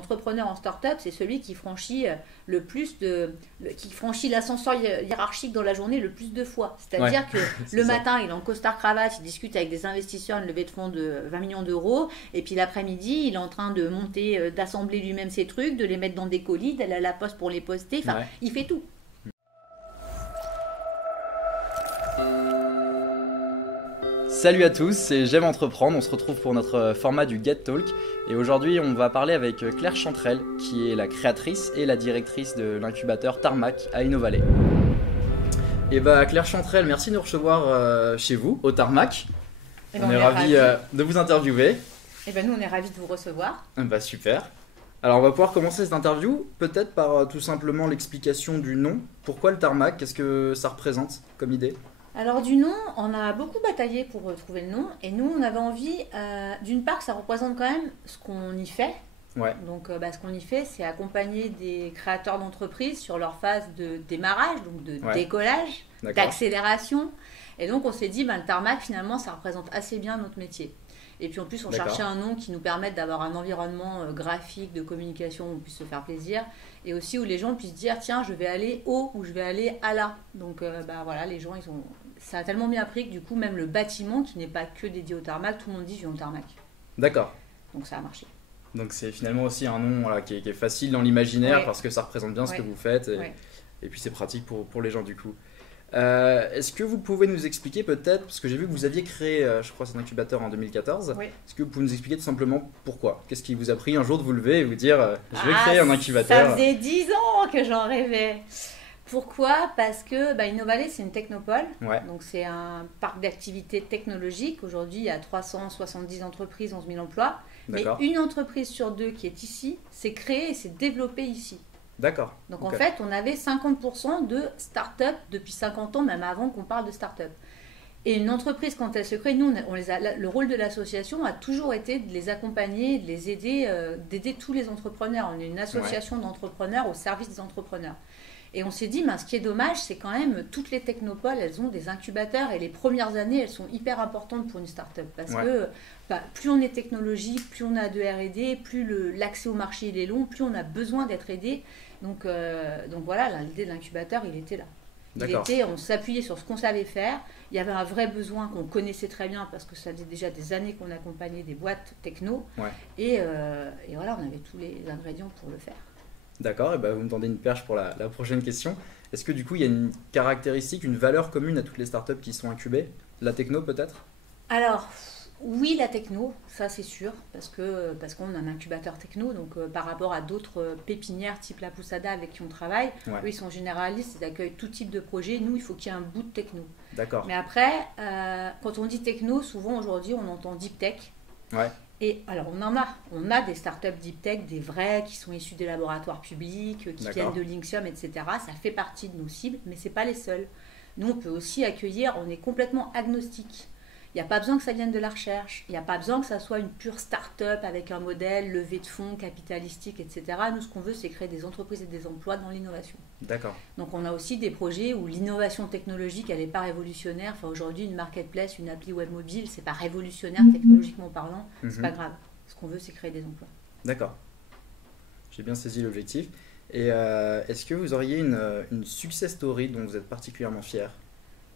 l'entrepreneur en start-up, c'est celui qui franchit qui franchit l'ascenseur hiérarchique dans la journée le plus de fois. C'est-à-dire que le matin, il est en costard cravate, il discute avec des investisseurs, une levée de fonds de 20 millions d'euros, et puis l'après-midi, il est en train de monter, d'assembler lui-même ses trucs, de les mettre dans des colis, d'aller à la poste pour les poster. Enfin, il fait tout. Salut à tous, c'est J'aime entreprendre, on se retrouve pour notre format du Get Talk et aujourd'hui on va parler avec Claire Chanterelle qui est la créatrice et la directrice de l'incubateur Tarmac à Innovalley. Et Claire Chanterelle, merci de nous recevoir chez vous au Tarmac. On est ravis de vous interviewer. Nous on est ravis de vous recevoir. Super. Alors on va pouvoir commencer cette interview peut-être par tout simplement l'explication du nom. Pourquoi le Tarmac? Qu'est-ce que ça représente comme idée? Alors du nom, on a beaucoup bataillé pour trouver le nom et nous on avait envie d'une part que ça représente quand même ce qu'on y fait. Donc ce qu'on y fait, c'est accompagner des créateurs d'entreprises sur leur phase de démarrage, donc de décollage, d'accélération. Et donc on s'est dit le Tarmac finalement ça représente assez bien notre métier. Et puis en plus on cherchait un nom qui nous permette d'avoir un environnement graphique, de communication où on puisse se faire plaisir et aussi où les gens puissent dire tiens je vais aller au ou je vais aller à la. Donc les gens ça a tellement bien pris que du coup même le bâtiment qui n'est pas que dédié au Tarmac, tout le monde dit je viens au Tarmac. D'accord. Donc ça a marché. Donc c'est finalement aussi un nom qui est facile dans l'imaginaire parce que ça représente bien ce que vous faites et puis c'est pratique pour les gens du coup. Est-ce que vous pouvez nous expliquer peut-être, parce que j'ai vu que vous aviez créé, je crois, cet incubateur en 2014. Est-ce que vous pouvez nous expliquer tout simplement pourquoi? Qu'est-ce qui vous a pris un jour de vous lever et vous dire je vais créer un incubateur? Ça faisait 10 ans que j'en rêvais. Pourquoi? Parce que Innovalley, c'est une technopole. Donc c'est un parc d'activités technologiques. Aujourd'hui, il y a 370 entreprises, 11 000 emplois. Mais une entreprise sur deux qui est ici, c'est créée et c'est développée ici. D'accord. Donc en fait, on avait 50% de start-up depuis 50 ans, même avant qu'on parle de start-up. Et une entreprise, quand elle se crée, nous, le rôle de l'association a toujours été de les accompagner, de les aider, d'aider tous les entrepreneurs. On est une association d'entrepreneurs au service des entrepreneurs. Et on s'est dit, ce qui est dommage, c'est quand même toutes les technopoles, elles ont des incubateurs et les premières années, elles sont hyper importantes pour une start-up parce que plus on est technologique, plus on a de R&D, plus l'accès au marché il est long, plus on a besoin d'être aidé. Donc voilà, l'idée de l'incubateur, il était là. On s'appuyait sur ce qu'on savait faire. Il y avait un vrai besoin qu'on connaissait très bien parce que ça faisait déjà des années qu'on accompagnait des boîtes techno. Et voilà, on avait tous les ingrédients pour le faire. D'accord, et vous me tendez une perche pour la prochaine question. Est-ce que du coup il y a une caractéristique, une valeur commune à toutes les startups qui sont incubées? La techno peut-être? Alors oui, la techno, ça c'est sûr, parce qu'on a un incubateur techno, donc par rapport à d'autres pépinières type La Poussada avec qui on travaille, eux ils sont généralistes, ils accueillent tout type de projet. Nous il faut qu'il y ait un bout de techno. D'accord. Mais après, quand on dit techno, souvent aujourd'hui on entend deep tech. Et alors on a des startups deep tech, des vrais qui sont issus des laboratoires publics, qui viennent de Linxium, etc. Ça fait partie de nos cibles, mais c'est pas les seuls. Nous on peut aussi accueillir, on est complètement agnostique. Il n'y a pas besoin que ça vienne de la recherche, il n'y a pas besoin que ça soit une pure start-up avec un modèle levé de fonds, capitalistique, etc. Nous, ce qu'on veut, c'est créer des entreprises et des emplois dans l'innovation. D'accord. Donc, on a aussi des projets où l'innovation technologique, elle n'est pas révolutionnaire. Enfin, aujourd'hui, une marketplace, une appli web mobile, c'est pas révolutionnaire technologiquement parlant, c'est pas grave. Ce qu'on veut, c'est créer des emplois. D'accord. J'ai bien saisi l'objectif. Et est-ce que vous auriez une success story dont vous êtes particulièrement fier?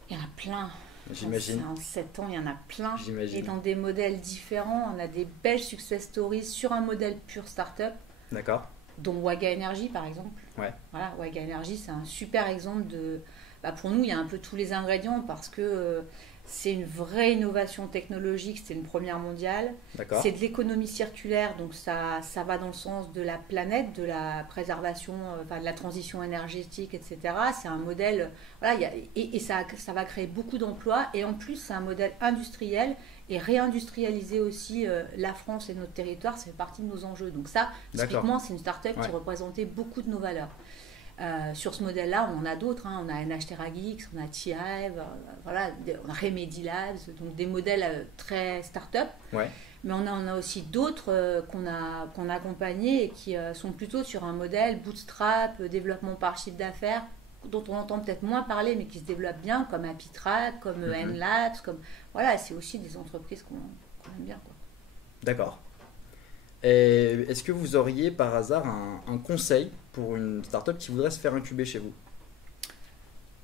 Il y en a plein. J'imagine. En 7 ans, il y en a plein. J'imagine. Et dans des modèles différents, on a des belles success stories sur un modèle pure start-up. D'accord. Dont Waga Energy, par exemple. Voilà, Waga Energy, c'est un super exemple de... pour nous, il y a un peu tous les ingrédients parce que c'est une vraie innovation technologique, c'est une première mondiale. C'est de l'économie circulaire, donc ça va dans le sens de la planète, de la préservation, de la transition énergétique, etc. C'est un modèle, et ça va créer beaucoup d'emplois. Et en plus, c'est un modèle industriel et réindustrialiser aussi la France et notre territoire, c'est partie de nos enjeux. Donc ça, typiquement, c'est une start-up qui représentait beaucoup de nos valeurs. Sur ce modèle-là, on en a d'autres. On a NH TerraGeeks, on a TIve, on a Remedy Labs, donc des modèles très start-up. Mais on a aussi d'autres qu'on a accompagnés et qui sont plutôt sur un modèle bootstrap, développement par chiffre d'affaires, dont on entend peut-être moins parler, mais qui se développent bien, comme Apitrack, comme Nlabs, c'est aussi des entreprises qu'on aime bien. D'accord. Est-ce que vous auriez par hasard un conseil pour une startup qui voudrait se faire incuber chez vous?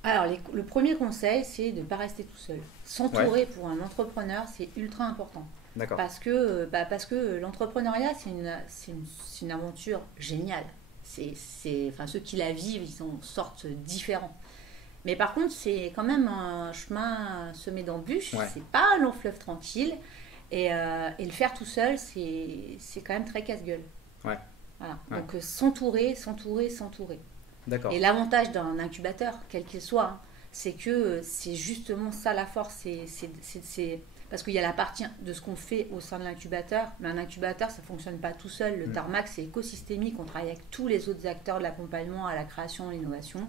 Alors, le premier conseil, c'est de ne pas rester tout seul. S'entourer pour un entrepreneur, c'est ultra important. D'accord. Parce que l'entrepreneuriat, c'est une aventure géniale. Enfin, ceux qui la vivent, ils en sortent différents. Mais par contre, c'est quand même un chemin semé d'embûches. Ouais. C'est pas un long fleuve tranquille. Et le faire tout seul, c'est quand même très casse-gueule. Ouais. Voilà. Ouais. Donc, s'entourer. D'accord. Et l'avantage d'un incubateur, quel qu'il soit, hein, c'est que c'est justement ça la force. Parce qu'il y a la partie de ce qu'on fait au sein de l'incubateur, mais un incubateur, ça ne fonctionne pas tout seul. Le Tarmac, c'est écosystémique, on travaille avec tous les autres acteurs de l'accompagnement à la création et l'innovation.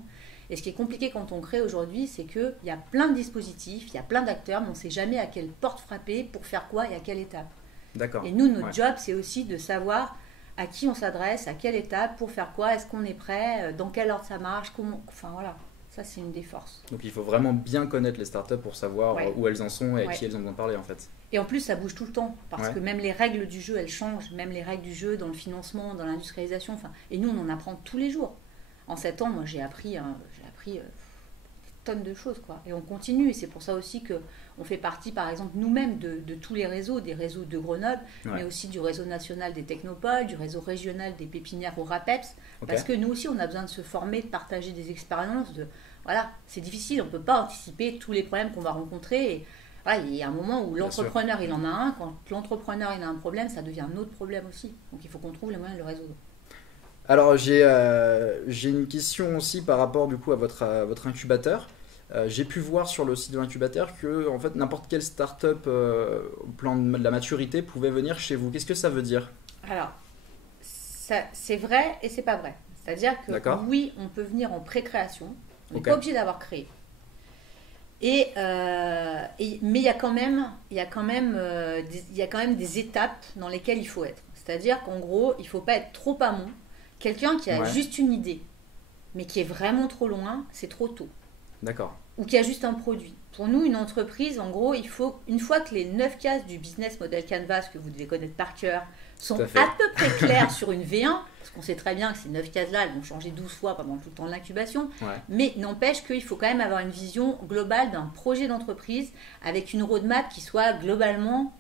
Et ce qui est compliqué quand on crée aujourd'hui, c'est qu'il y a plein de dispositifs, il y a plein d'acteurs, mais on ne sait jamais à quelle porte frapper, pour faire quoi et à quelle étape. D'accord. Et nous, notre job, c'est aussi de savoir à qui on s'adresse, à quelle étape, pour faire quoi, est-ce qu'on est prêt, dans quel ordre ça marche, comment... Enfin voilà. Ça, c'est une des forces. Donc il faut vraiment bien connaître les startups pour savoir où elles en sont et à Ouais. qui elles ont besoin de parler en fait. Et en plus, ça bouge tout le temps, parce que même les règles du jeu, elles changent, même les règles du jeu dans le financement, dans l'industrialisation, et nous, on en apprend tous les jours. En 7 ans, moi, j'ai appris des tonnes de choses, quoi. Et on continue, et c'est pour ça aussi qu'on fait partie, par exemple, nous-mêmes, de tous les réseaux, des réseaux de Grenoble, mais aussi du réseau national des technopoles, du réseau régional des pépinières au RAPEPS, parce que nous aussi, on a besoin de se former, de partager des expériences, Voilà, c'est difficile, on ne peut pas anticiper tous les problèmes qu'on va rencontrer. Et voilà, il y a un moment où l'entrepreneur, il en a un. Quand l'entrepreneur, il a un problème, ça devient un autre problème aussi. Donc, il faut qu'on trouve les moyens de le résoudre. Alors, j'ai une question aussi par rapport du coup à votre incubateur. J'ai pu voir sur le site de l'incubateur que en fait, n'importe quelle start-up au plan de la maturité pouvait venir chez vous. Qu'est-ce que ça veut dire? Alors, c'est vrai et c'est pas vrai. C'est-à-dire que oui, on peut venir en pré-création. On n'est pas obligé d'avoir créé. Mais il y a quand même des étapes dans lesquelles il faut être. C'est-à-dire qu'en gros, il ne faut pas être trop amont. Quelqu'un qui a juste une idée, mais qui est vraiment trop loin, c'est trop tôt. D'accord. Ou qui a juste un produit. Pour nous, une entreprise, en gros, il faut, une fois que les 9 cases du business model Canvas, que vous devez connaître par cœur, sont à peu près claires sur une V1, parce qu'on sait très bien que ces 9 cases-là, elles vont changer 12 fois pendant tout le temps de l'incubation, mais n'empêche qu'il faut quand même avoir une vision globale d'un projet d'entreprise avec une roadmap qui soit globalement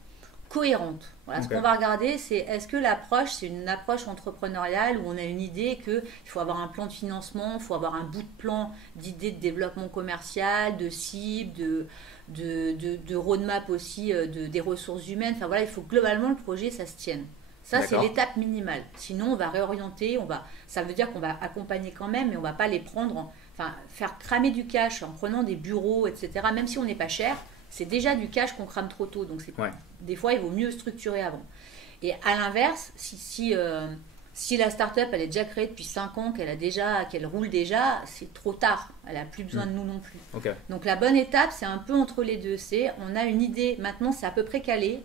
cohérente. Voilà, ce qu'on va regarder, c'est est-ce que l'approche, c'est une approche entrepreneuriale où on a une idée qu'il faut avoir un plan de financement, il faut avoir un bout de plan d'idée de développement commercial, de cible, de roadmap aussi, des ressources humaines. Enfin voilà, il faut que globalement le projet, ça se tienne. Ça, c'est l'étape minimale. Sinon, on va réorienter, ça veut dire qu'on va accompagner quand même, mais on ne va pas les prendre, faire cramer du cash en prenant des bureaux, etc. Même si on n'est pas cher, c'est déjà du cash qu'on crame trop tôt. Donc, des fois, il vaut mieux structurer avant. Et à l'inverse, si la start-up elle est déjà créée depuis 5 ans, qu'elle roule déjà, c'est trop tard. Elle n'a plus besoin de nous non plus. Donc, la bonne étape, c'est un peu entre les deux. On a une idée, maintenant, c'est à peu près calé.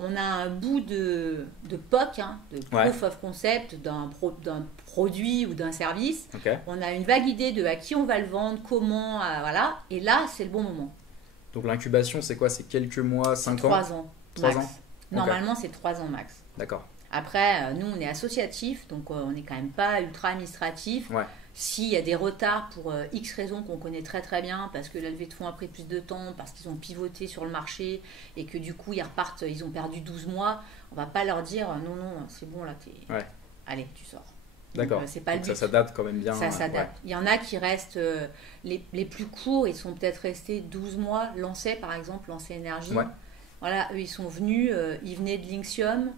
On a un bout de POC, de Proof of Concept, d'un produit ou d'un service. On a une vague idée de à qui on va le vendre, comment, voilà. Et là, c'est le bon moment. Donc l'incubation, c'est quoi? C'est quelques mois, 5 ans? 3 ans. 3 ans. Normalement, c'est 3 ans max. D'accord. Après, nous, on est associatif, donc on n'est quand même pas ultra administratif. S'il y a des retards pour X raisons qu'on connaît très très bien, parce que la levée de fonds a pris plus de temps, parce qu'ils ont pivoté sur le marché et que du coup, ils ont perdu 12 mois, on va pas leur dire non, c'est bon, là, allez, tu sors. D'accord. C'est pas le but. Ça s'adapte quand même bien. Ça s'adapte. Il y en a qui restent, les plus courts, ils sont peut-être restés 12 mois. Lancé, par exemple, Lancé Énergie. Voilà, eux, ils sont venus, ils venaient de Linxium.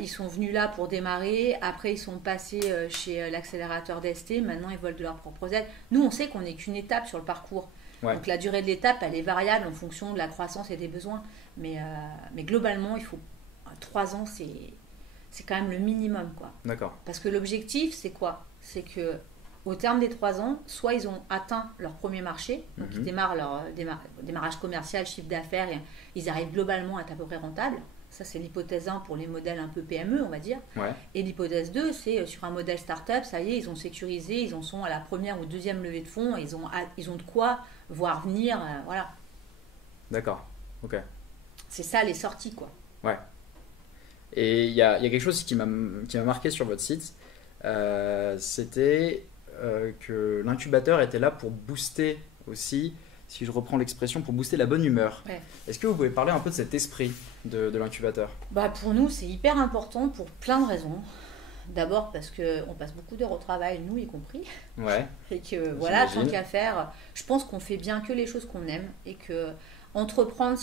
Ils sont venus là pour démarrer. Après, ils sont passés chez l'accélérateur d'ST. Maintenant, ils volent de leur propre aile. Nous, on sait qu'on n'est qu'une étape sur le parcours. Donc, la durée de l'étape, elle est variable en fonction de la croissance et des besoins. Mais globalement, il faut 3 ans, c'est quand même le minimum, quoi. Parce que l'objectif, c'est quoi? C'est que au terme des 3 ans, soit ils ont atteint leur premier marché, donc ils démarrent leur démarrage commercial, chiffre d'affaires, et ils arrivent globalement à être à peu près rentables. Ça, c'est l'hypothèse 1 pour les modèles un peu PME, on va dire. Et l'hypothèse 2, c'est sur un modèle start-up, ça y est, ils ont sécurisé, ils en sont à la première ou deuxième levée de fonds, ils ont de quoi voir venir, voilà. D'accord, ok. C'est ça les sorties, quoi. Et il y a quelque chose qui m'a marqué sur votre site, c'était que l'incubateur était là pour booster aussi, si je reprends l'expression, pour booster la bonne humeur. Ouais. Est-ce que vous pouvez parler un peu de cet esprit de l'incubateur? Pour nous, c'est hyper important pour plein de raisons. D'abord parce qu'on passe beaucoup d'heures au travail, nous y compris. Ouais. Et que voilà, tant qu'à faire, je pense qu'on fait bien que les choses qu'on aime. Et que entreprendre,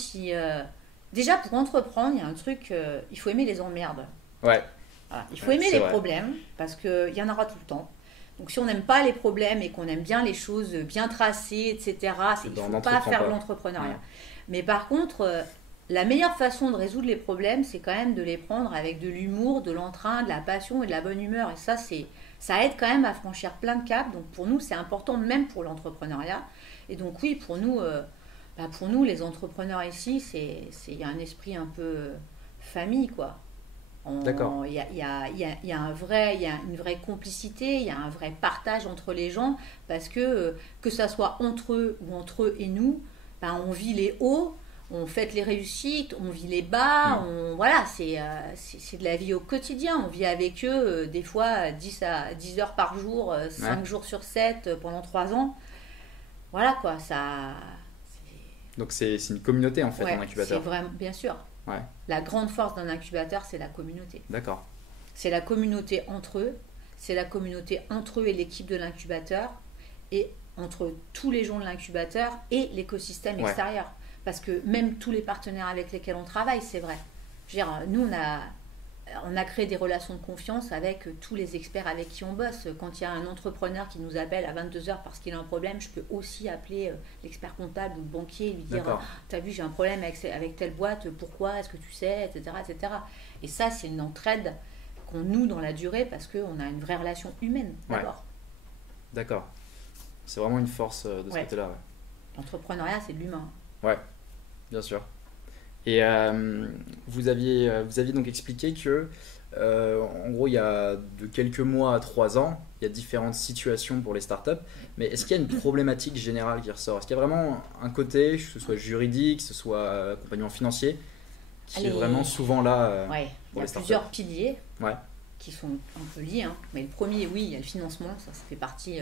déjà pour entreprendre, il y a un truc, il faut aimer les emmerdes. Ouais. Voilà. Il faut aimer les problèmes, parce qu'il y en aura tout le temps. Donc si on n'aime pas les problèmes et qu'on aime bien les choses bien tracées, etc., il ne faut pas faire de l'entrepreneuriat. Ouais. Mais par contre, la meilleure façon de résoudre les problèmes, c'est quand même de les prendre avec de l'humour, de l'entrain, de la passion et de la bonne humeur. Et ça aide quand même à franchir plein de caps. Donc pour nous, c'est important même pour l'entrepreneuriat. Et donc oui, pour nous, les entrepreneurs ici, il y a un esprit un peu famille, quoi. D'accord. Il y a une vraie complicité, il y a un vrai partage entre les gens, parce que ça soit entre eux ou entre eux et nous, on vit les hauts, on fête les réussites, on vit les bas, c'est de la vie au quotidien. On vit avec eux des fois 10 heures par jour, 5 jours sur 7 pendant 3 ans. Voilà quoi, ça... Donc c'est une communauté en fait, un incubateur. C'est vraiment, bien sûr. Ouais. La grande force d'un incubateur, c'est la communauté. D'accord. C'est la communauté entre eux, c'est la communauté entre eux et l'équipe de l'incubateur, et entre tous les gens de l'incubateur et l'écosystème extérieur. Parce que même tous les partenaires avec lesquels on travaille, c'est vrai. Je veux dire, nous, on a créé des relations de confiance avec tous les experts avec qui on bosse. Quand il y a un entrepreneur qui nous appelle à 22h parce qu'il a un problème, je peux aussi appeler l'expert comptable ou le banquier et lui dire « T'as vu, j'ai un problème avec telle boîte, pourquoi, est-ce que tu sais, etc. etc. » Et ça, c'est une entraide qu'on noue dans la durée parce qu'on a une vraie relation humaine d'abord. D'accord. C'est vraiment une force de ce côté-là. Ouais. L'entrepreneuriat, c'est de l'humain. Ouais, bien sûr. Et vous aviez donc expliqué que, en gros, il y a de quelques mois à 3 ans, il y a différentes situations pour les startups. Mais est-ce qu'il y a une problématique générale qui ressort? Est-ce qu'il y a vraiment un côté, que ce soit juridique, que ce soit accompagnement financier, qui est vraiment souvent là pour les startups? Il y a plusieurs piliers qui sont un peu liés. Mais le premier, oui, il y a le financement. Ça fait partie...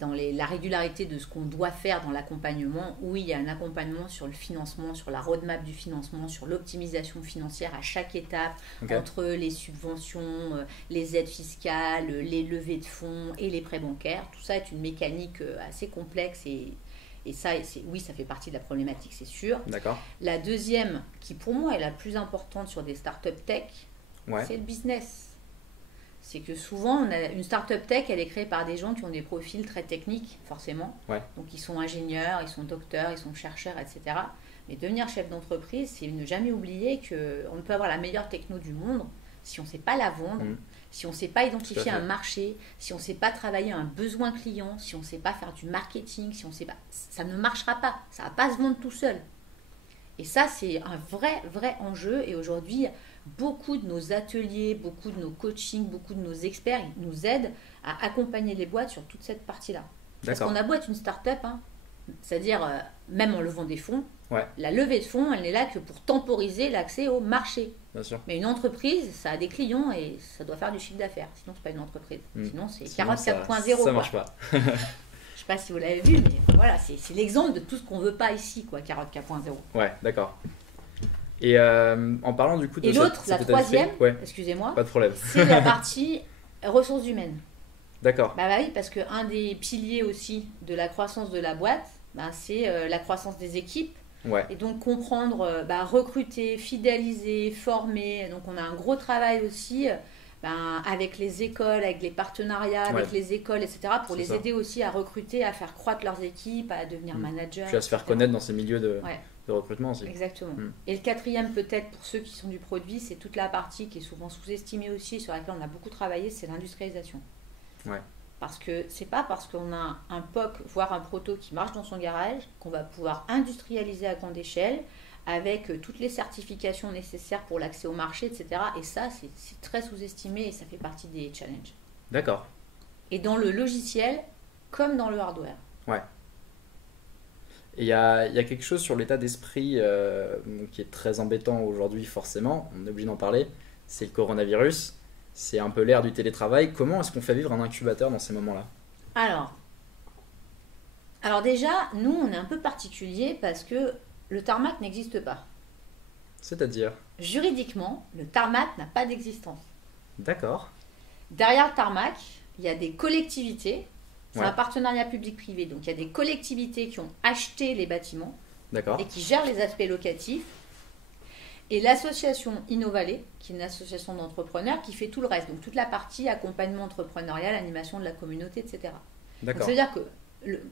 dans la régularité de ce qu'on doit faire dans l'accompagnement, oui, il y a un accompagnement sur le financement, sur la roadmap du financement, sur l'optimisation financière à chaque étape, entre les subventions, les aides fiscales, les levées de fonds et les prêts bancaires. Tout ça est une mécanique assez complexe et ça, oui, ça fait partie de la problématique, c'est sûr. D'accord. La deuxième, qui pour moi est la plus importante sur des startups tech, c'est le business. C'est que souvent, une start-up tech, elle est créée par des gens qui ont des profils très techniques, forcément. Donc, ils sont ingénieurs, ils sont docteurs, ils sont chercheurs, etc. Mais devenir chef d'entreprise, c'est ne jamais oublier qu'on peut avoir la meilleure techno du monde. Si on ne sait pas la vendre, si on ne sait pas identifier un marché, si on ne sait pas travailler un besoin client, si on ne sait pas faire du marketing, si on sait pas, ça ne marchera pas. Ça ne va pas se vendre tout seul. Et ça, c'est un vrai enjeu. Et aujourd'hui, beaucoup de nos ateliers, beaucoup de nos coachings, beaucoup de nos experts nous aident à accompagner les boîtes sur toute cette partie-là. Parce qu'on a beau être une start-up, c'est-à-dire même en levant des fonds, la levée de fonds, elle n'est là que pour temporiser l'accès au marché. Bien sûr. Mais une entreprise, ça a des clients et ça doit faire du chiffre d'affaires. Sinon, c'est pas une entreprise. Sinon, c'est Carotte 4.0. Ça marche pas. Je sais pas si vous l'avez vu, mais voilà, c'est l'exemple de tout ce qu'on veut pas ici, quoi, Carotte 4.0. Ouais, d'accord. Et en parlant du coup de la troisième, excusez-moi, pas de problème. C'est la partie ressources humaines. D'accord. Oui, parce qu'un des piliers aussi de la croissance de la boîte, c'est la croissance des équipes. Et donc comprendre, recruter, fidéliser, former. Donc on a un gros travail aussi avec les écoles, avec les partenariats, avec les écoles, etc. pour les aider aussi à recruter, à faire croître leurs équipes, à devenir managers. Puis à se faire connaître dans ces milieux de recrutement aussi. Exactement. Et le quatrième, peut-être pour ceux qui sont du produit, c'est toute la partie qui est souvent sous-estimée aussi, sur laquelle on a beaucoup travaillé, c'est l'industrialisation. Parce que c'est pas parce qu'on a un POC, voire un proto qui marche dans son garage, qu'on va pouvoir industrialiser à grande échelle, avec toutes les certifications nécessaires pour l'accès au marché, etc. Et ça, c'est très sous-estimé et ça fait partie des challenges. D'accord. Et dans le logiciel, comme dans le hardware. Et il y a quelque chose sur l'état d'esprit qui est très embêtant aujourd'hui, forcément, on est obligé d'en parler, c'est le coronavirus, c'est un peu l'ère du télétravail. Comment est-ce qu'on fait vivre un incubateur dans ces moments-là? Alors déjà, nous, on est un peu particulier parce que le tarmac n'existe pas. C'est-à-dire? Juridiquement, le tarmac n'a pas d'existence. D'accord. Derrière le tarmac, il y a des collectivités. C'est un partenariat public-privé. Donc, il y a des collectivités qui ont acheté les bâtiments et qui gèrent les aspects locatifs. Et l'association Innovalet, qui est une association d'entrepreneurs, qui fait tout le reste. Donc, toute la partie accompagnement entrepreneurial, animation de la communauté, etc. Donc, ça veut dire que,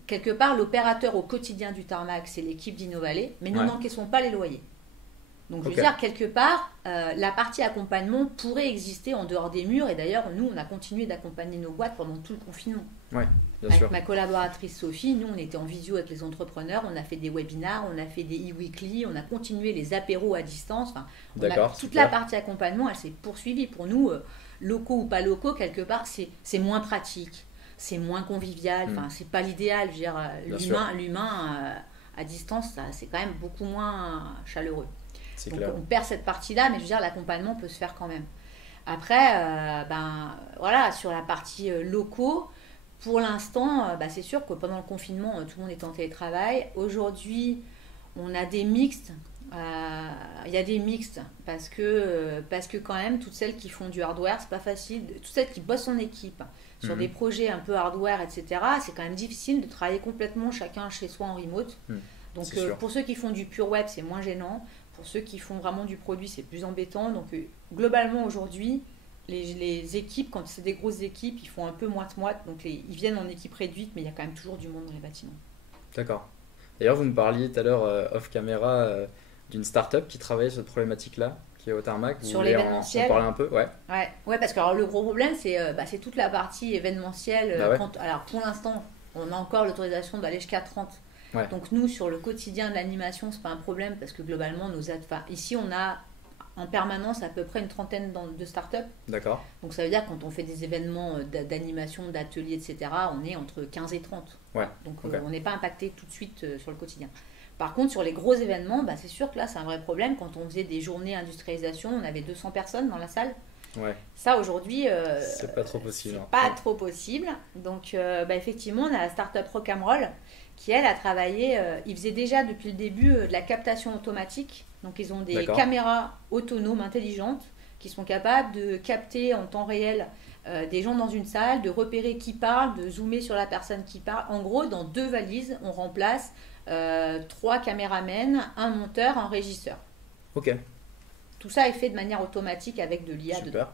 quelque part, l'opérateur au quotidien du tarmac, c'est l'équipe d'Innovalet, mais nous n'encaissons pas les loyers. Donc, je veux dire, quelque part, la partie accompagnement pourrait exister en dehors des murs. Et d'ailleurs, nous, on a continué d'accompagner nos boîtes pendant tout le confinement. Oui, bien sûr. Avec ma collaboratrice Sophie, nous, on était en visio avec les entrepreneurs. On a fait des webinars, on a fait des e-weekly, on a continué les apéros à distance. Enfin, toute la partie accompagnement, elle s'est poursuivie. Pour nous, locaux ou pas locaux, quelque part, c'est moins pratique. C'est moins convivial. Enfin, c'est pas l'idéal. Je veux dire, l'humain à distance, c'est quand même beaucoup moins chaleureux. Donc on perd cette partie-là, mais je veux dire, l'accompagnement peut se faire quand même. Après, sur la partie locaux, pour l'instant, c'est sûr que pendant le confinement, tout le monde est en télétravail. Aujourd'hui, on a des mixtes. Il y a des mixtes parce que quand même, toutes celles qui font du hardware, c'est pas facile. Toutes celles qui bossent en équipe sur des projets un peu hardware, etc., c'est quand même difficile de travailler complètement chacun chez soi en remote. Donc pour ceux qui font du pure web, c'est moins gênant. Pour ceux qui font vraiment du produit, c'est plus embêtant. Donc, globalement, aujourd'hui, les équipes, quand c'est des grosses équipes, ils font un peu moite-moite. Donc, ils viennent en équipe réduite, mais il y a quand même toujours du monde dans les bâtiments. D'accord. D'ailleurs, vous me parliez tout à l'heure, off-caméra, d'une start-up qui travaille sur cette problématique-là, qui est au tarmac. Vous sur l'événementiel. En parler un peu? Ouais, parce que alors, le gros problème, c'est toute la partie événementielle. Alors, pour l'instant, on a encore l'autorisation d'aller jusqu'à 30. Donc nous, sur le quotidien de l'animation, c'est pas un problème parce que globalement, ici, on a en permanence à peu près une trentaine de startups. D'accord. Donc ça veut dire quand on fait des événements d'animation, d'ateliers, etc., on est entre 15 et 30. Donc on n'est pas impacté tout de suite sur le quotidien. Par contre, sur les gros événements, c'est sûr que là, c'est un vrai problème. Quand on faisait des journées industrialisation, on avait 200 personnes dans la salle. Ça, aujourd'hui, c'est pas trop possible. C'est pas trop possible. Donc, effectivement, on a la startup Rock'n'Roll qui, elle, a travaillé. Ils faisaient déjà depuis le début de la captation automatique. Donc, ils ont des caméras autonomes intelligentes qui sont capables de capter en temps réel des gens dans une salle, de repérer qui parle, de zoomer sur la personne qui parle. En gros, dans 2 valises, on remplace 3 caméramens, un monteur, un régisseur. Ok. Tout ça est fait de manière automatique avec de l'IA dedans.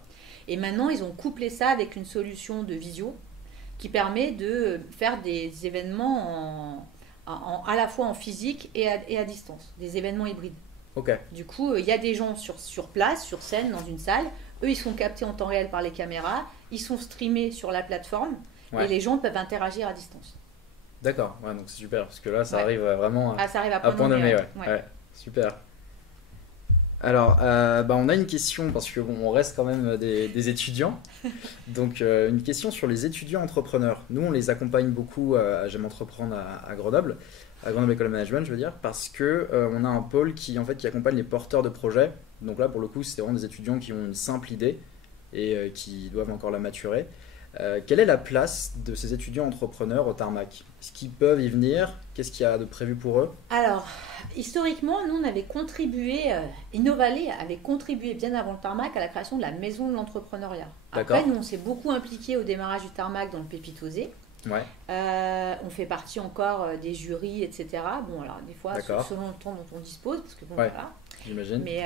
Et maintenant, ils ont couplé ça avec une solution de visio qui permet de faire des événements à la fois en physique et à distance, des événements hybrides. Du coup, il y a des gens sur place, sur scène, dans une salle. Eux, ils sont captés en temps réel par les caméras. Ils sont streamés sur la plateforme et les gens peuvent interagir à distance. D'accord, donc c'est super parce que là, ça arrive vraiment ça arrive à point nommé. Super. Alors, on a une question parce qu'on reste quand même des étudiants. Donc, une question sur les étudiants entrepreneurs. Nous, on les accompagne beaucoup à J'aime entreprendre à Grenoble École de Management, je veux dire, parce que on a un pôle qui accompagne les porteurs de projets. Donc là, pour le coup, c'est vraiment des étudiants qui ont une simple idée et qui doivent encore la maturer. Quelle est la place de ces étudiants entrepreneurs au tarmac? Est-ce qu'ils peuvent y venir? Qu'est-ce qu'il y a de prévu pour eux? Alors, historiquement, nous, on avait contribué, Innovalet avait contribué bien avant le tarmac à la création de la maison de l'entrepreneuriat. Après, nous, on s'est beaucoup impliqué au démarrage du tarmac dans le Pépitosé. On fait partie encore des jurys, etc. Bon, alors, des fois, selon le temps dont on dispose, parce que voilà. J'imagine. Mais...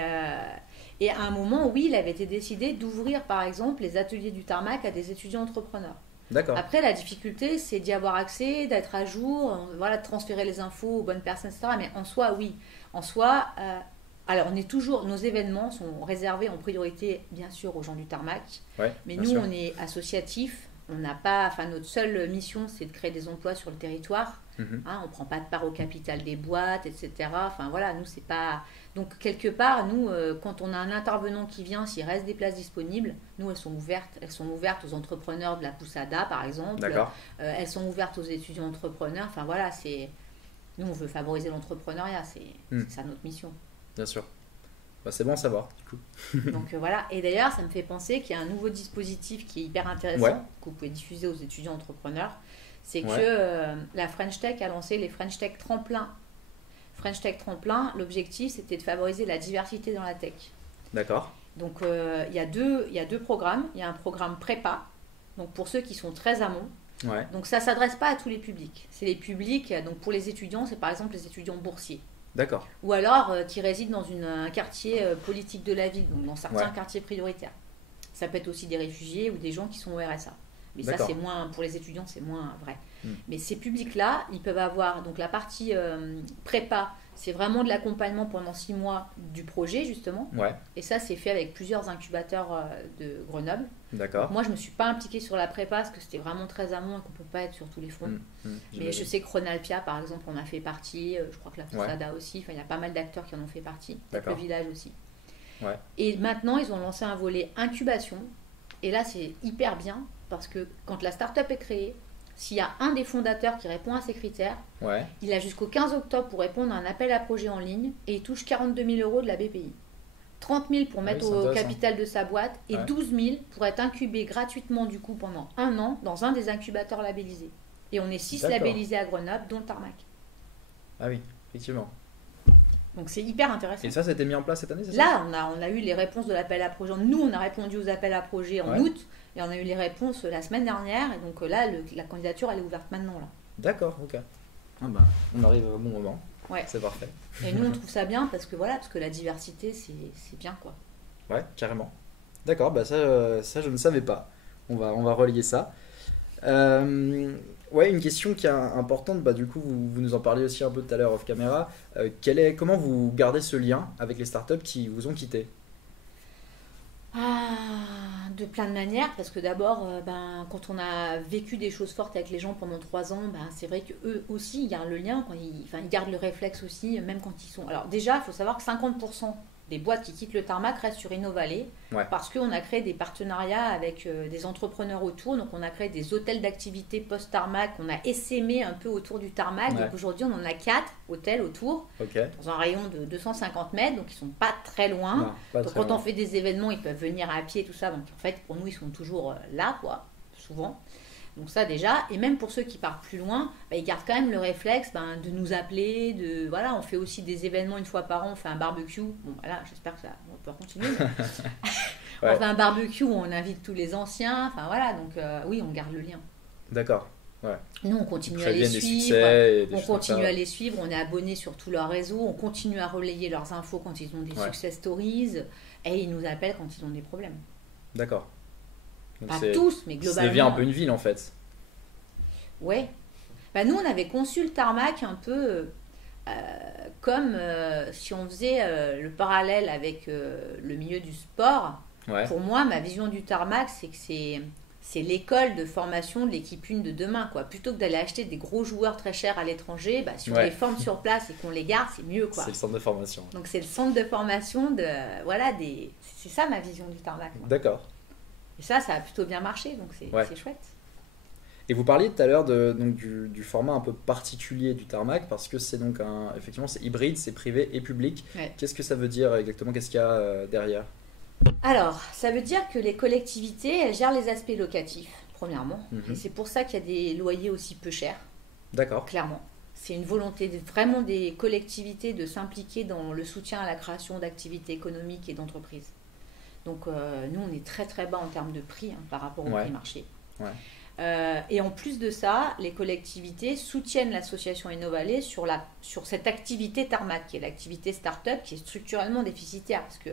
Et à un moment, oui, il avait été décidé d'ouvrir, par exemple, les ateliers du tarmac à des étudiants entrepreneurs. D'accord. Après, la difficulté, c'est d'y avoir accès, d'être à jour, de transférer les infos aux bonnes personnes, etc. Mais en soi, oui. En soi, alors nos événements sont réservés en priorité, bien sûr, aux gens du tarmac. Mais nous, on est associatifs. On n'a pas, notre seule mission, c'est de créer des emplois sur le territoire. On ne prend pas de part au capital des boîtes, etc. Nous, c'est pas... Donc, quelque part, nous, quand on a un intervenant qui vient, s'il reste des places disponibles, nous, elles sont ouvertes aux entrepreneurs de la Poussada, par exemple. Elles sont ouvertes aux étudiants entrepreneurs. Nous, on veut favoriser l'entrepreneuriat. C'est ça notre mission. Bien sûr. Bah, c'est bon à savoir, du coup. Donc voilà, et d'ailleurs ça me fait penser qu'il y a un nouveau dispositif qui est hyper intéressant, que vous pouvez diffuser aux étudiants entrepreneurs, c'est que la French Tech a lancé les French Tech Tremplin. French Tech Tremplin, l'objectif c'était de favoriser la diversité dans la tech. D'accord. Donc il y a deux programmes, il y a un programme prépa, donc pour ceux qui sont très amont. Donc ça ne s'adresse pas à tous les publics, c'est les publics, donc pour les étudiants, c'est par exemple les étudiants boursiers. D'accord. Ou alors qui résident dans un quartier politique de la ville, donc dans certains quartiers prioritaires. Ça peut être aussi des réfugiés ou des gens qui sont au RSA. Mais ça, c'est moins, pour les étudiants, c'est moins vrai. Mais ces publics-là, ils peuvent avoir, donc la partie prépa, c'est vraiment de l'accompagnement pendant 6 mois du projet, justement. Et ça, c'est fait avec plusieurs incubateurs de Grenoble. D'accord. Moi, je ne me suis pas impliquée sur la prépa parce que c'était vraiment très amont et qu'on ne peut pas être sur tous les fronts. Mais je sais que Ronalpia, par exemple, en a fait partie. Je crois que la Foussada aussi. Enfin, il y a pas mal d'acteurs qui en ont fait partie. Le village aussi. Et maintenant, ils ont lancé un volet incubation. Et là, c'est hyper bien parce que quand la start-up est créée, s'il y a un des fondateurs qui répond à ces critères, il a jusqu'au 15 octobre pour répondre à un appel à projet en ligne et il touche 42 000 € de la BPI. 30 000 pour mettre au capital de sa boîte et 12 000 pour être incubé gratuitement du coup pendant 1 an dans un des incubateurs labellisés. Et on est 6 labellisés à Grenoble, dont le Tarmac. Ah oui, effectivement. Donc c'est hyper intéressant. Et ça a été mis en place cette année, c'est ça ? Là, on a eu les réponses de l'appel à projet. Nous, on a répondu aux appels à projet en août et on a eu les réponses la semaine dernière. Et donc là, la candidature, elle est ouverte maintenant. Là. D'accord, ok. Ah bah, on arrive au bon moment. C'est parfait. Et nous, on trouve ça bien parce que la diversité, c'est bien, quoi. Ouais, carrément. D'accord, bah ça je ne savais pas. On va relayer ça. Une question qui est importante, du coup vous nous en parliez aussi un peu tout à l'heure off caméra. Comment vous gardez ce lien avec les startups qui vous ont quitté ? De plein de manières, parce que d'abord, quand on a vécu des choses fortes avec les gens pendant 3 ans, c'est vrai qu'eux aussi, ils gardent le lien, ils gardent le réflexe aussi, même quand ils sont... Alors déjà, il faut savoir que 50% des boîtes qui quittent le Tarmac restent sur InnoValley, parce qu'on a créé des partenariats avec des entrepreneurs autour, donc on a créé des hôtels d'activité post-Tarmac, on a essaimé un peu autour du Tarmac, donc aujourd'hui on en a 4 hôtels autour, dans un rayon de 250 mètres, donc ils sont pas très loin. Donc quand on fait des événements, ils peuvent venir à pied, tout ça, donc en fait pour nous ils sont toujours là, quoi, souvent. Donc ça déjà, et même pour ceux qui partent plus loin, ils gardent quand même le réflexe de nous appeler, on fait aussi des événements 1 fois par an, on fait un barbecue, bon voilà, j'espère que on peut continuer, on fait un barbecue où on invite tous les anciens, enfin voilà, donc oui, on garde le lien. D'accord. Nous on continue à les suivre, on est abonnés sur tout leur réseau, on continue à relayer leurs infos quand ils ont des success stories, et ils nous appellent quand ils ont des problèmes. D'accord. Donc pas tous, mais globalement. Ça devient un peu une ville en fait. Ouais. Nous, on avait conçu le Tarmac un peu comme si on faisait le parallèle avec le milieu du sport. Pour moi, ma vision du Tarmac, c'est que c'est l'école de formation de l'équipe 1 de demain, quoi. Plutôt que d'aller acheter des gros joueurs très chers à l'étranger, si on les forme sur place et qu'on les garde, c'est mieux, quoi. C'est le centre de formation. Donc c'est le centre de formation c'est ça ma vision du Tarmac. D'accord. Et ça a plutôt bien marché, donc c'est chouette. Et vous parliez tout à l'heure du format un peu particulier du Tarmac, parce que c'est donc effectivement c'est hybride, c'est privé et public. Qu'est-ce que ça veut dire exactement ? Qu'est-ce qu'il y a derrière ? Alors, ça veut dire que les collectivités, elles gèrent les aspects locatifs, premièrement. Et c'est pour ça qu'il y a des loyers aussi peu chers. D'accord. Clairement. C'est une volonté vraiment des collectivités de s'impliquer dans le soutien à la création d'activités économiques et d'entreprises. Donc nous, on est très très bas en termes de prix par rapport au prix marché. Et en plus de ça, les collectivités soutiennent l'association InnoValley sur cette activité Tarmac, qui est l'activité start-up, qui est structurellement déficitaire. Parce que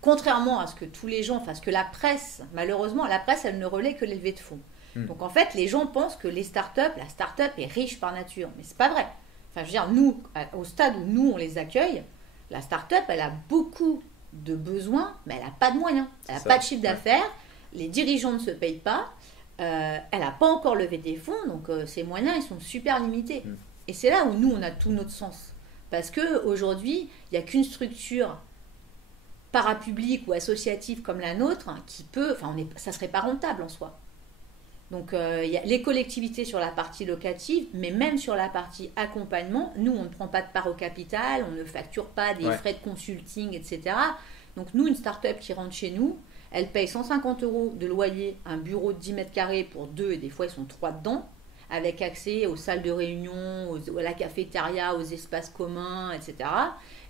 contrairement à ce que tous les gens, ce que la presse, malheureusement, la presse, elle ne relaie que les levées de fonds. Donc en fait, les gens pensent que la start-up est riche par nature. Mais c'est pas vrai. Enfin, je veux dire, nous, au stade où nous, on les accueille, la start-up, elle a beaucoup de besoins, mais elle n'a pas de moyens. Elle n'a pas de chiffre d'affaires. Les dirigeants ne se payent pas. Elle n'a pas encore levé des fonds, donc ses moyens, ils sont super limités. Et c'est là où nous, on a tout notre sens. Parce qu'aujourd'hui, il n'y a qu'une structure parapublique ou associative comme la nôtre qui peut... ça ne serait pas rentable en soi. Donc, il y a les collectivités sur la partie locative, mais même sur la partie accompagnement, nous, on ne prend pas de part au capital, on ne facture pas des frais de consulting, etc. Donc, nous, une start-up qui rentre chez nous, elle paye 150 € de loyer, un bureau de 10 mètres carrés pour 2, et des fois, ils sont 3 dedans, avec accès aux salles de réunion, à la cafétéria, aux espaces communs, etc.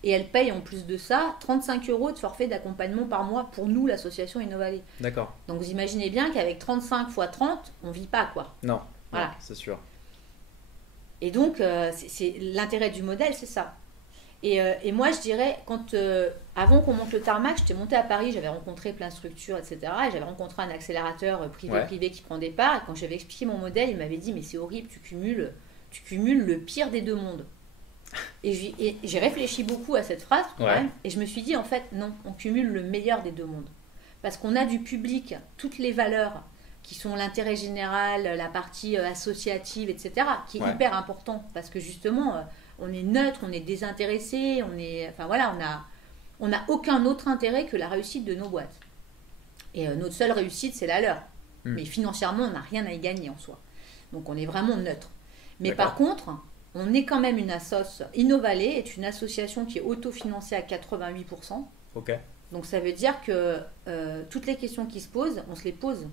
Et elle paye en plus de ça 35 € de forfait d'accompagnement par mois pour nous, l'association Innovallée. D'accord. Donc vous imaginez bien qu'avec 35 x 30, on ne vit pas, quoi. Non, voilà. Non, c'est sûr. Et donc, c'est l'intérêt du modèle, c'est ça. Et moi, je dirais, avant qu'on monte le Tarmac, j'étais montée à Paris, j'avais rencontré plein de structures, etc. Et j'avais rencontré un accélérateur privé qui prend des parts. Et quand j'avais expliqué mon modèle, il m'avait dit, mais c'est horrible, tu cumules le pire des deux mondes. Et j'ai réfléchi beaucoup à cette phrase, quand même, et je me suis dit, en fait, non, on cumule le meilleur des deux mondes. Parce qu'on a du public, toutes les valeurs qui sont l'intérêt général, la partie associative, etc., qui est hyper important. Parce que justement, on est neutre, on est désintéressé, on n'a aucun autre intérêt que la réussite de nos boîtes. Et notre seule réussite, c'est la leur. Mais financièrement, on n'a rien à y gagner en soi. Donc on est vraiment neutre. Mais par contre, on est quand même une assoce. Innovallée est une association qui est autofinancée à 88%. Ok. Donc ça veut dire que toutes les questions qui se posent, on se les pose.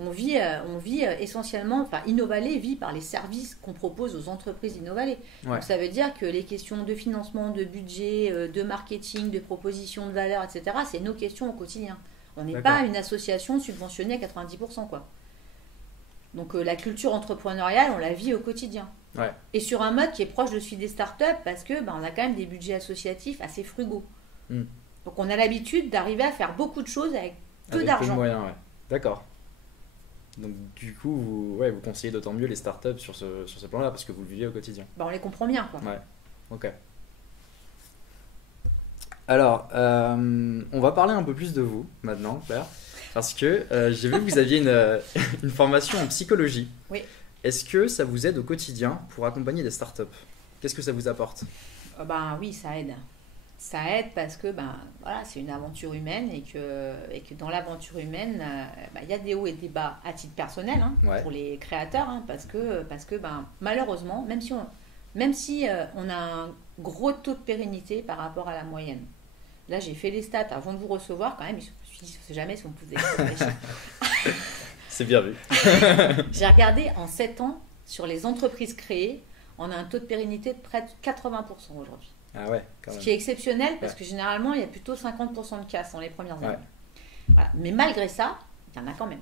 On vit essentiellement, enfin Innovallée vit par les services qu'on propose aux entreprises Innovallée. Donc ça veut dire que les questions de financement, de budget, de marketing, de proposition de valeur, etc., c'est nos questions au quotidien. On n'est pas une association subventionnée à 90%, quoi. Donc la culture entrepreneuriale, on la vit au quotidien. Et sur un mode qui est proche de celui des startups, parce que on a quand même des budgets associatifs assez frugaux. Donc on a l'habitude d'arriver à faire beaucoup de choses avec peu d'argent. Peu de moyens, D'accord. Donc du coup, vous conseillez d'autant mieux les startups sur ce plan-là, parce que vous le vivez au quotidien. On les comprend bien, quoi. Ok. Alors, on va parler un peu plus de vous maintenant, Claire, parce que j'ai vu que vous aviez une formation en psychologie. Oui. Est-ce que ça vous aide au quotidien pour accompagner des startups ? Qu'est-ce que ça vous apporte ? Oui, ça aide. Ça aide parce que c'est une aventure humaine et que dans l'aventure humaine, y a des hauts et des bas à titre personnel pour les créateurs, parce que malheureusement, même si on a un gros taux de pérennité par rapport à la moyenne. Là, j'ai fait les stats avant de vous recevoir quand même. Je me suis dit, je ne sais jamais si on peut vous C'est bien vu. J'ai regardé en 7 ans sur les entreprises créées, on a un taux de pérennité de près de 80% aujourd'hui. Ah ouais, quand même. Ce qui est exceptionnel parce que généralement, il y a plutôt 50% de casse dans les premières années. Voilà. Mais malgré ça, il y en a quand même.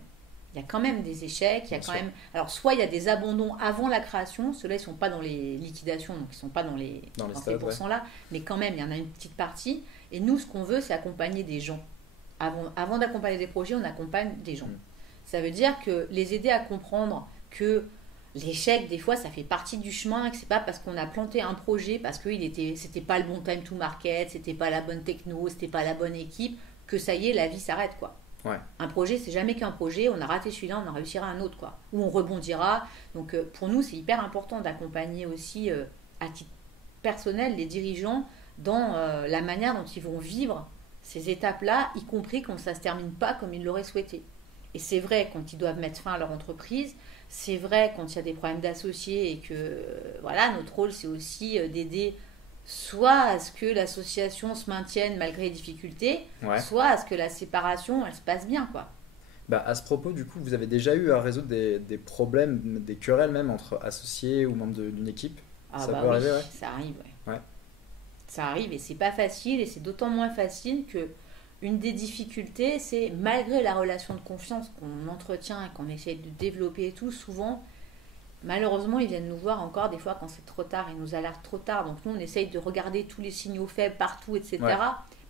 Il y a quand même des échecs, il y a quand même... Alors, soit il y a des abandons avant la création, ceux-là, ils ne sont pas dans les liquidations, donc ils ne sont pas dans ces pourcents-là, mais quand même, il y en a une petite partie. Et nous, ce qu'on veut, c'est accompagner des gens. Avant d'accompagner des projets, on accompagne des gens. Ça veut dire que les aider à comprendre que l'échec, des fois, ça fait partie du chemin, que c'est pas parce qu'on a planté un projet, parce que c'était pas le bon time to market, c'était pas la bonne techno, c'était pas la bonne équipe, que ça y est, la vie s'arrête, quoi. Un projet, c'est jamais qu'un projet, on a raté celui-là, on en réussira un autre, quoi. Ou on rebondira. Donc, pour nous, c'est hyper important d'accompagner aussi, à titre personnel, les dirigeants dans la manière dont ils vont vivre ces étapes-là, y compris quand ça se termine pas comme ils l'auraient souhaité. Et c'est vrai quand ils doivent mettre fin à leur entreprise, c'est vrai quand il y a des problèmes d'associés et que notre rôle c'est aussi d'aider soit à ce que l'association se maintienne malgré les difficultés, soit à ce que la séparation elle se passe bien, quoi. À ce propos, du coup, vous avez déjà eu à résoudre des problèmes, des querelles même entre associés ou membres d'une équipe ? Ça peut arriver, ça arrive, ça arrive et c'est pas facile et c'est d'autant moins facile que une des difficultés, c'est malgré la relation de confiance qu'on entretient et qu'on essaie de développer et tout, souvent, malheureusement, ils viennent nous voir encore des fois quand c'est trop tard, ils nous alertent trop tard. Donc nous, on essaye de regarder tous les signaux faibles partout, etc.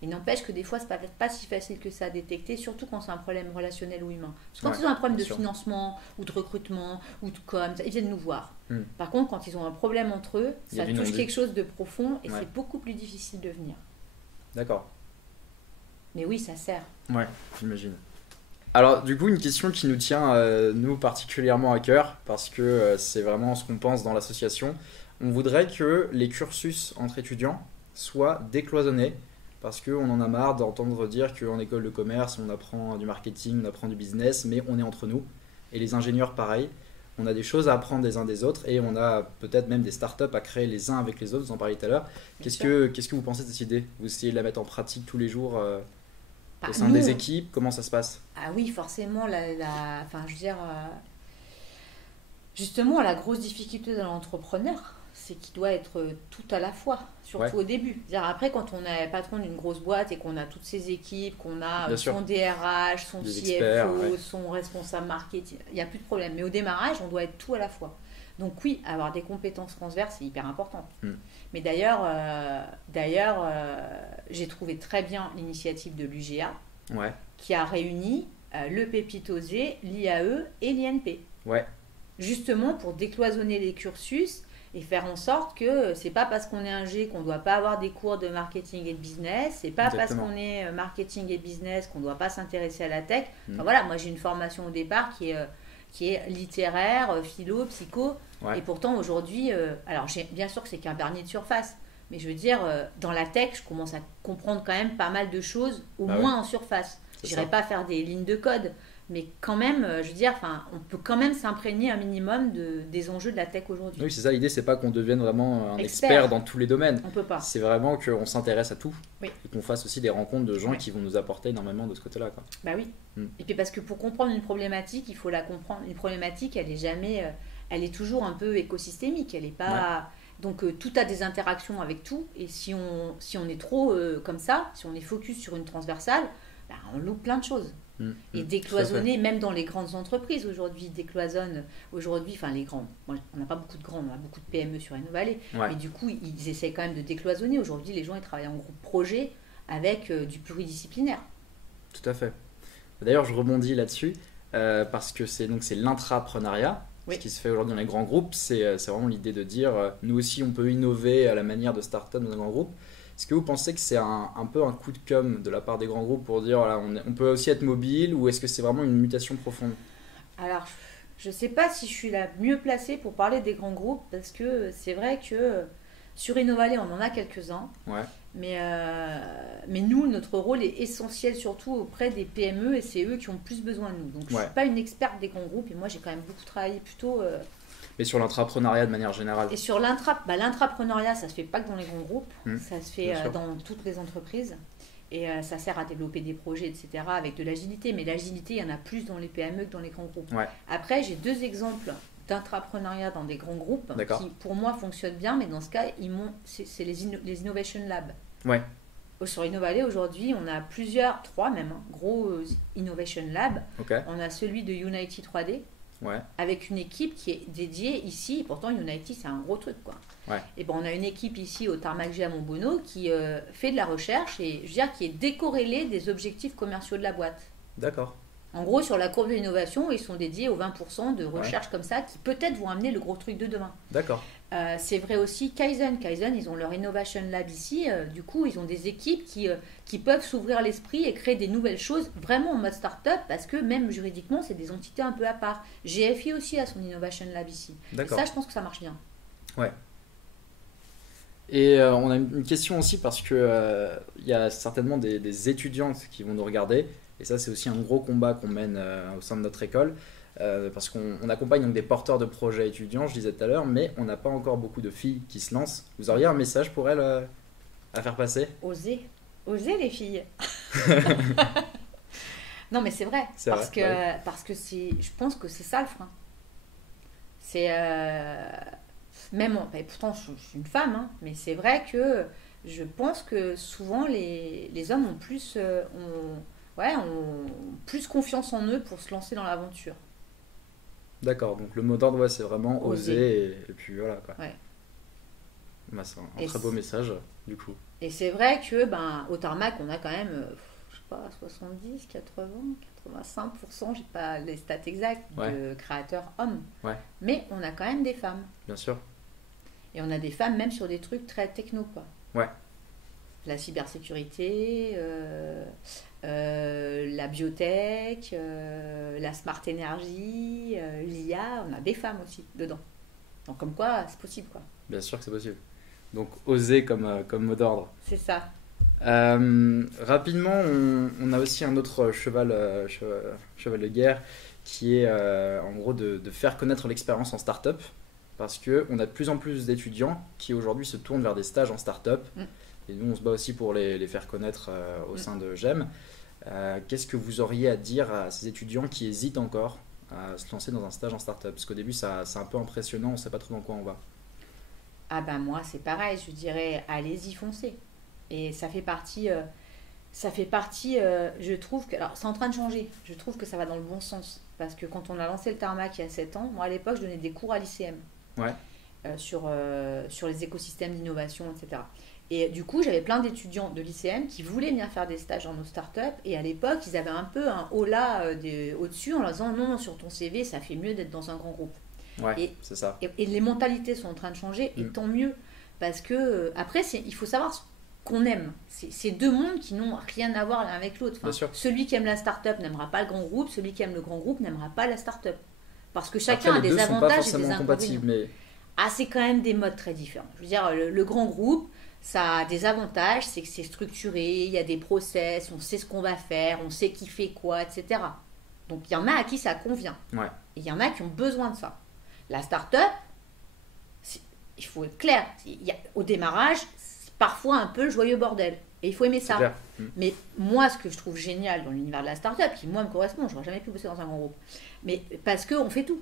Mais n'empêche que des fois, c'est peut-être pas si facile que ça à détecter, surtout quand c'est un problème relationnel ou humain. Parce que quand ils ont un problème de financement ou de recrutement ou de com, ils viennent nous voir. Par contre, quand ils ont un problème entre eux, ça touche quelque chose de profond et c'est beaucoup plus difficile de venir. D'accord. Mais oui, ça sert. Ouais, j'imagine. Alors, du coup, une question qui nous tient, nous, particulièrement à cœur, parce que c'est vraiment ce qu'on pense dans l'association. On voudrait que les cursus entre étudiants soient décloisonnés, parce qu'on en a marre d'entendre dire qu'en école de commerce, on apprend du marketing, on apprend du business, mais on est entre nous. et les ingénieurs pareil. On a des choses à apprendre des uns des autres et on a peut-être même des startups à créer les uns avec les autres, vous en parliez tout à l'heure. Qu'est-ce que vous pensez de cette idée? Vous essayez de la mettre en pratique tous les jours au sein des équipes? Comment ça se passe? Ah oui, forcément, enfin, je veux dire, justement, la grosse difficulté de l'entrepreneur, c'est qu'il doit être tout à la fois, surtout au début. C'est-à-dire après, quand on est patron d'une grosse boîte et qu'on a toutes ses équipes, qu'on a son DRH, son CFO, son responsable marketing, il n'y a plus de problème. Mais au démarrage, on doit être tout à la fois. Donc oui, avoir des compétences transverses, c'est hyper important. Mais d'ailleurs, j'ai trouvé très bien l'initiative de l'UGA, qui a réuni le Pépitosé, l'IAE et l'INP. Justement pour décloisonner les cursus et faire en sorte que c'est pas parce qu'on est un G qu'on doit pas avoir des cours de marketing et de business, c'est pas parce qu'on est marketing et business qu'on doit pas s'intéresser à la tech. Enfin, voilà, moi j'ai une formation au départ qui est littéraire, philo, psycho, et pourtant aujourd'hui, alors bien sûr que c'est qu'un vernis de surface, mais je veux dire, dans la tech, je commence à comprendre quand même pas mal de choses, au moins en surface. Je n'irai pas faire des lignes de code, mais quand même, je veux dire, on peut quand même s'imprégner un minimum des enjeux de la tech aujourd'hui. Oui, c'est ça, l'idée, c'est pas qu'on devienne vraiment un expert dans tous les domaines. On peut pas. C'est vraiment qu'on s'intéresse à tout et qu'on fasse aussi des rencontres de gens qui vont nous apporter énormément de ce côté-là, quoi. Bah oui. Et puis parce que pour comprendre une problématique, il faut la comprendre. Une problématique, elle est jamais, elle est toujours un peu écosystémique. Elle est pas. Donc tout a des interactions avec tout. Et si on est trop comme ça, si on est focus sur une transversale, on loupe plein de choses. Et décloisonner, même dans les grandes entreprises aujourd'hui, enfin les grandes, on n'a pas beaucoup de grandes, on a beaucoup de PME sur Innovalley, mais du coup ils essaient quand même de décloisonner. Aujourd'hui les gens ils travaillent en groupe projet avec du pluridisciplinaire. Tout à fait. D'ailleurs je rebondis là-dessus parce que c'est l'intrapreneuriat. Ce qui se fait aujourd'hui dans les grands groupes, c'est vraiment l'idée de dire nous aussi on peut innover à la manière de start-up dans un grand groupe. Est-ce que vous pensez que c'est un peu un coup de com' de la part des grands groupes pour dire voilà, on peut aussi être mobile, ou est-ce que c'est vraiment une mutation profonde? Alors, je ne sais pas si je suis la mieux placée pour parler des grands groupes, parce que c'est vrai que sur Innovalley, on en a quelques-uns. Mais nous, notre rôle est essentiel surtout auprès des PME et c'est eux qui ont plus besoin de nous. Donc, je ne suis pas une experte des grands groupes et moi, j'ai quand même beaucoup travaillé plutôt... Mais sur l'entrepreneuriat de manière générale. Et sur l'intrapreneuriat, ça ne se fait pas que dans les grands groupes, ça se fait dans toutes les entreprises. Et ça sert à développer des projets, etc., avec de l'agilité. Mais l'agilité, il y en a plus dans les PME que dans les grands groupes. Après, j'ai 2 exemples d'intrapreneuriat dans des grands groupes qui, pour moi, fonctionnent bien. Mais dans ce cas, c'est les Innovation Labs. Sur Innovalley, aujourd'hui, on a 3 même, gros Innovation Labs. On a celui de Unity 3D. Avec une équipe qui est dédiée ici, pourtant Unity c'est un gros truc, quoi. Et on a une équipe ici au Tarmac G à Montbonneau qui fait de la recherche et je veux dire qui est décorrélée des objectifs commerciaux de la boîte. D'accord. En gros, sur la courbe de l'innovation, ils sont dédiés aux 20% de recherche comme ça qui peut-être vont amener le gros truc de demain. D'accord. C'est vrai aussi Kaizen, ils ont leur Innovation Lab ici. Du coup, ils ont des équipes qui peuvent s'ouvrir l'esprit et créer des nouvelles choses vraiment en mode start-up parce que même juridiquement, c'est des entités un peu à part. GFI aussi a son Innovation Lab ici. Et ça, je pense que ça marche bien. Et on a une question aussi parce que y a certainement des étudiantes qui vont nous regarder. Et ça, c'est aussi un gros combat qu'on mène au sein de notre école. Parce qu'on accompagne donc des porteurs de projets étudiants, je disais tout à l'heure, mais on n'a pas encore beaucoup de filles qui se lancent. Vous auriez un message pour elles à faire passer? Osez les filles. Non mais c'est vrai, parce que je pense que c'est ça le frein. C'est même pourtant je suis une femme, hein, mais c'est vrai que je pense que souvent les hommes ont plus plus confiance en eux pour se lancer dans l'aventure. D'accord, donc le mot d'ordre, c'est vraiment oser et puis voilà, quoi. C'est un très beau message, du coup. Et c'est vrai que au Tarmac, on a quand même, je sais pas, 70, 80, 85%, j'ai pas les stats exacts, de créateurs hommes. Mais on a quand même des femmes. Bien sûr. Et on a des femmes même sur des trucs très techno, quoi. La cybersécurité, la biotech, la smart energy, l'IA, on a des femmes aussi dedans. Donc comme quoi, c'est possible, quoi. Bien sûr que c'est possible. Donc oser comme mot d'ordre. C'est ça. Rapidement, on a aussi un autre cheval de guerre qui est en gros de faire connaître l'expérience en start-up, parce qu'on a de plus en plus d'étudiants qui aujourd'hui se tournent vers des stages en start-up. Et nous, on se bat aussi pour les faire connaître au sein de GEM. Qu'est-ce que vous auriez à dire à ces étudiants qui hésitent encore à se lancer dans un stage en start-up? Parce qu'au début, c'est un peu impressionnant, on ne sait pas trop dans quoi on va. Ah ben moi, c'est pareil, je dirais, allez-y, foncez. Et ça fait partie, je trouve que... Alors, c'est en train de changer, je trouve que ça va dans le bon sens. Parce que quand on a lancé le Tarmac il y a 7 ans, moi à l'époque, je donnais des cours à l'ICM sur les écosystèmes d'innovation, etc. Et du coup, j'avais plein d'étudiants de l'ICM qui voulaient venir faire des stages dans nos startups. Et à l'époque, ils avaient un peu un holà au-dessus en leur disant non, sur ton CV, ça fait mieux d'être dans un grand groupe. Ouais, c'est ça. Et les mentalités sont en train de changer, et tant mieux. Parce que, après, il faut savoir ce qu'on aime. C'est deux mondes qui n'ont rien à voir l'un avec l'autre. Enfin, celui qui aime la startup n'aimera pas le grand groupe, celui qui aime le grand groupe n'aimera pas la startup. Parce que chacun a des avantages et des inconvénients. Mais... Ah, c'est quand même des modes très différents. Je veux dire, le grand groupe, ça a des avantages, c'est que c'est structuré, il y a des process, on sait ce qu'on va faire, on sait qui fait quoi, etc. Donc il y en a à qui ça convient. Ouais. Et il y en a qui ont besoin de ça. La start-up, il faut être clair, au démarrage, c'est parfois un peu le joyeux bordel. Et il faut aimer ça. Mais moi, ce que je trouve génial dans l'univers de la start-up, qui moi me correspond, je n'aurais jamais pu bosser dans un grand groupe, mais parce qu'on fait tout.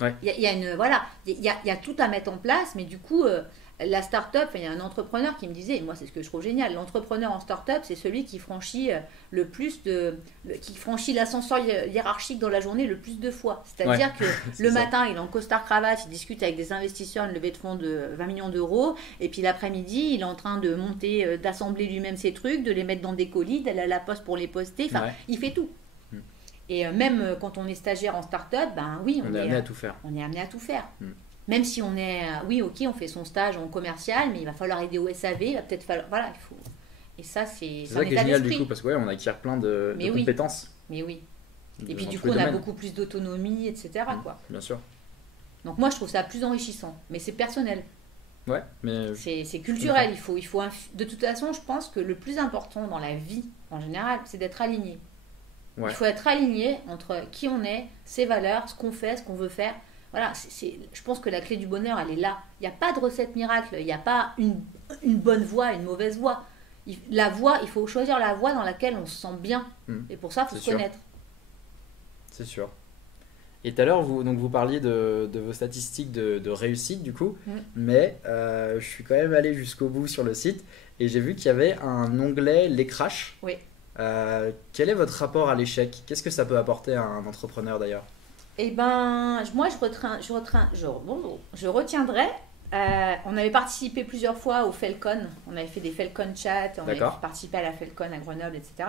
Ouais. Il y a tout à mettre en place, mais du coup, la start-up, il y a un entrepreneur qui me disait, et moi c'est ce que je trouve génial, l'entrepreneur en start-up, c'est celui qui franchit qui franchit l'ascenseur hiérarchique dans la journée le plus de fois. C'est-à-dire que le matin, il est en costard-cravate, il discute avec des investisseurs, une levée de fonds de 20 millions d'euros, et puis l'après-midi, il est en train de monter, d'assembler lui-même ses trucs, de les mettre dans des colis, d'aller à la poste pour les poster, il fait tout. Et même quand on est stagiaire en start-up, ben oui, on est amené à tout faire. On est amené à tout faire. Même si on est, on fait son stage en commercial, mais il va falloir aider au SAV, il va peut-être falloir, il faut. Et ça, c'est ça qui est génial du coup, parce que on acquiert plein de compétences. Mais oui. Et puis du coup, on a beaucoup plus d'autonomie, etc. Quoi. Bien sûr. Donc moi, je trouve ça plus enrichissant, mais c'est personnel. Ouais, mais c'est culturel. De toute façon, je pense que le plus important dans la vie, en général, c'est d'être aligné. Il faut être aligné entre qui on est, ses valeurs, ce qu'on fait, ce qu'on veut faire. Voilà, je pense que la clé du bonheur, elle est là. Il n'y a pas de recette miracle, il n'y a pas une bonne voie et une mauvaise voie. Il faut choisir la voie dans laquelle on se sent bien. Et pour ça, il faut se connaître. C'est sûr. Et tout à l'heure, vous parliez de vos statistiques de réussite, du coup. Mais je suis quand même allé jusqu'au bout sur le site et j'ai vu qu'il y avait un onglet « Les crashs ». Oui. Quel est votre rapport à l'échec? Qu'est-ce que ça peut apporter à un entrepreneur d'ailleurs? Eh ben, moi je retiendrai. On avait participé plusieurs fois au Felcon. On avait fait des Felcon chats, on avait participé à la Felcon à Grenoble, etc.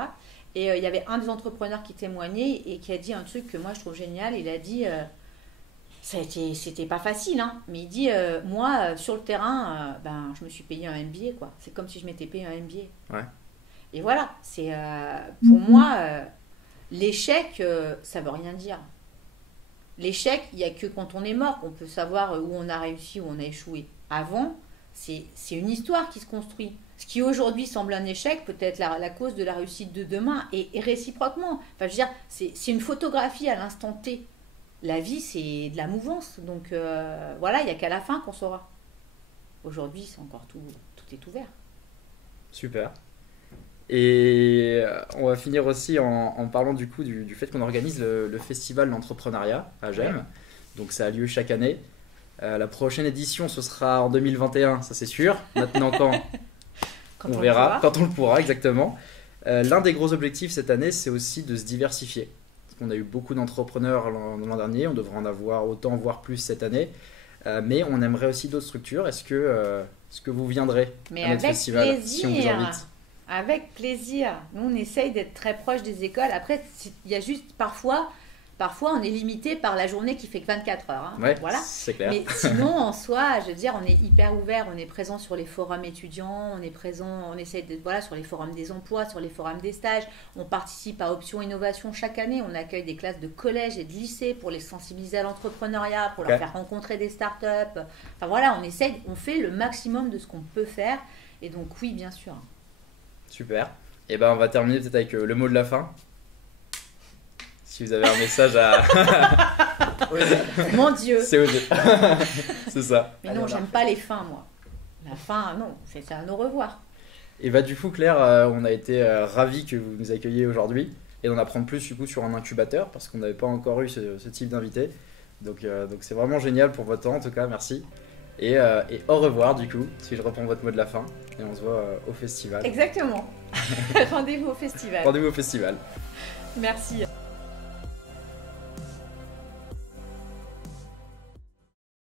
Et il y avait un des entrepreneurs qui témoignait et qui a dit un truc que moi je trouve génial. Il a dit, c'était pas facile, hein, mais il dit, moi sur le terrain, je me suis payé un MBA, quoi. C'est comme si je m'étais payé un MBA. Ouais. Et voilà, c'est pour moi, l'échec, ça veut rien dire. L'échec, il n'y a que quand on est mort qu'on peut savoir où on a réussi, où on a échoué. Avant, c'est une histoire qui se construit. Ce qui aujourd'hui semble un échec peut être la cause de la réussite de demain, et réciproquement. Enfin, je veux dire, c'est une photographie à l'instant T. La vie, c'est de la mouvance. Donc voilà, il n'y a qu'à la fin qu'on saura. Aujourd'hui, c'est encore tout est ouvert. Super. Et on va finir aussi en parlant du coup du fait qu'on organise le festival de l'entrepreneuriat à GEM. Ouais. Donc ça a lieu chaque année. La prochaine édition, ce sera en 2021, ça c'est sûr. Maintenant quand on verra, quand on le pourra, exactement. L'un des gros objectifs cette année, c'est aussi de se diversifier. Parce qu'on a eu beaucoup d'entrepreneurs l'an dernier, on devrait en avoir autant, voire plus cette année. Mais on aimerait aussi d'autres structures. Est-ce que vous viendrez à notre festival si on vous invite? Avec plaisir. Nous, on essaye d'être très proche des écoles. Après, il y a juste parfois, on est limité par la journée qui fait que 24 heures. Hein. Ouais, voilà. C'est clair. Mais sinon, en soi, je veux dire, on est hyper ouvert. On est présent sur les forums étudiants. On est présent, on essaye d'être sur les forums des emplois, sur les forums des stages. On participe à Option Innovation chaque année. On accueille des classes de collège et de lycée pour les sensibiliser à l'entrepreneuriat, pour leur faire rencontrer des startups. Enfin voilà, on fait le maximum de ce qu'on peut faire. Et donc oui, bien sûr. Super. Et on va terminer peut-être avec le mot de la fin. Si vous avez un message à... Mon Dieu. C'est osé. C'est ça. Mais non, j'aime pas les fins, moi. La fin, non, c'est un au revoir. Et bah du coup Claire, on a été ravis que vous nous accueilliez aujourd'hui et d'en apprendre plus du coup sur un incubateur parce qu'on n'avait pas encore eu ce type d'invité. Donc c'est vraiment génial pour votre temps en tout cas, merci. Et au revoir du coup, si je reprends votre mot de la fin. Et on se voit au festival. Exactement. Rendez-vous au festival. Rendez-vous au festival. Merci.